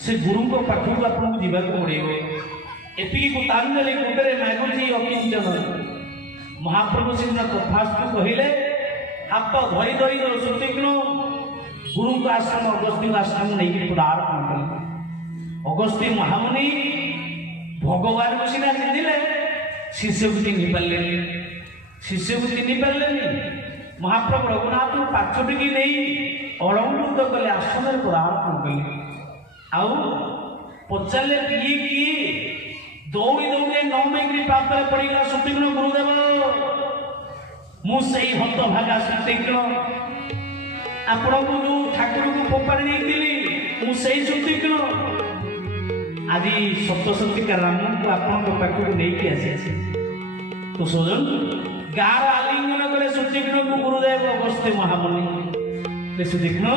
से गुरु को पाखक आपको जीवा पड़े एति कृतांजलि कुटरे मागुची अकिंचन महाप्रभु से तथास्तु कहले हाथ धरी धरी सुतीक्ष्ण गुरु को आश्रम अगस्त्य आश्रम नहीं पदार्पण कले अगस्त्य महामुनि भगवान को सीना चिन्हिले शिष्य को चिन्ह पारे शिष्य को चिन्ह पारे महाप्रभु रघुनाथ पाचटिकी नहीं अलंकृत कले आश्रम पदार्पण कले आउ पचारे किए किए दौड़ी दौड़ी नौ मेघ्री पात्र पड़गला सुतीक्ष्ण गुरुदेव मुझे हतभागा सुतीक्ष्ण आपण को जो ठाकुर को फोपाड़ी नहीं मुझे सुतीक्ष्ण आज सप्तशतीका राम को आपण पाखक नहीं आसी तो सजन गाँव आलिंगन कले सुतीक्ष्ण को गुरुदेव अगस्त्य महामुनि सुतीक्ष्ण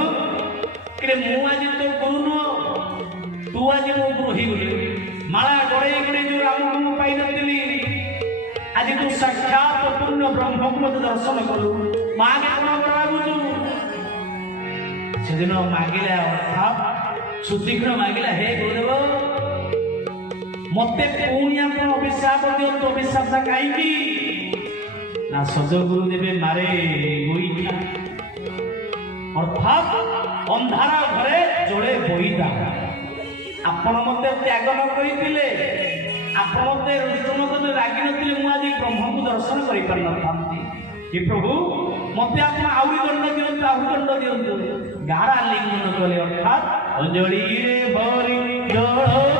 कि मुझे तो गुरु नुह तू आज मो गुरु ही गले माला गड़े गड़े जो राम को पाई नी आज तू साक्षात पूर्ण ब्रह्म को मत दर्शन कलु मागे कौन मागुचु से दिन मागिला अर्थात सुतीक्ष्ण मागिला हे गुरुदेव मते पुणी आप अभिशाप दियंतु अभिशाप कहीं ना सज गुरुदेव मारे गोईठा अर्थात अंधारा घरे जोड़े बोईदा आपण मते त्याग न करिथिले आपण मते रुष्ण कदे रागी नथिले मु आज ब्रह्म को दर्शन करि पार नथांती हे प्रभु मते आपण आउरी दंड दियंतु गारा लिंगन कले अर्थात अंजलि रे भरी जळ